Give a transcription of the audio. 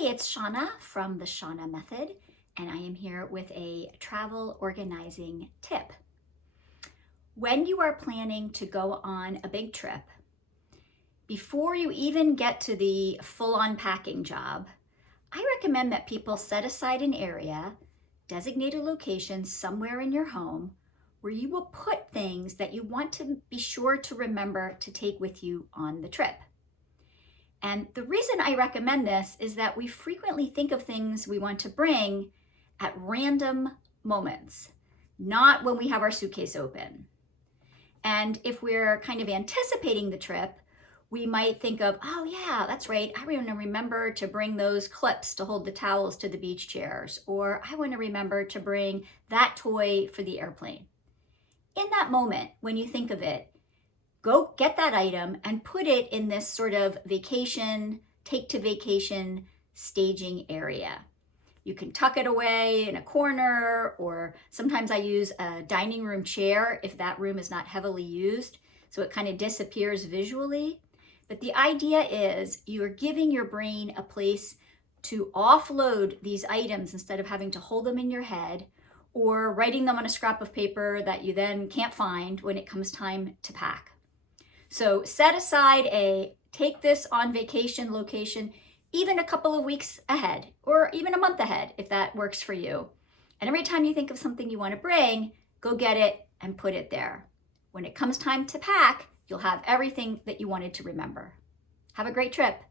Hey, it's Shauna from the Shauna Method, and I am here with a travel organizing tip. When you are planning to go on a big trip, before you even get to the full-on packing job, I recommend that people set aside an area, designate a location somewhere in your home where you will put things that you want to be sure to remember to take with you on the trip. And the reason I recommend this is that we frequently think of things we want to bring at random moments, not when we have our suitcase open. And if we're kind of anticipating the trip, we might think of, oh yeah, that's right, I want to remember to bring those clips to hold the towels to the beach chairs, or I want to remember to bring that toy for the airplane. In that moment, when you think of it, go get that item and put it in this sort of vacation, take to vacation staging area. You can tuck it away in a corner, or sometimes I use a dining room chair if that room is not heavily used, so it kind of disappears visually. But the idea is you're giving your brain a place to offload these items instead of having to hold them in your head or writing them on a scrap of paper that you then can't find when it comes time to pack. So set aside a take this on vacation location even a couple of weeks ahead or even a month ahead if that works for you. And every time you think of something you want to bring, go get it and put it there. When it comes time to pack, you'll have everything that you wanted to remember. Have a great trip.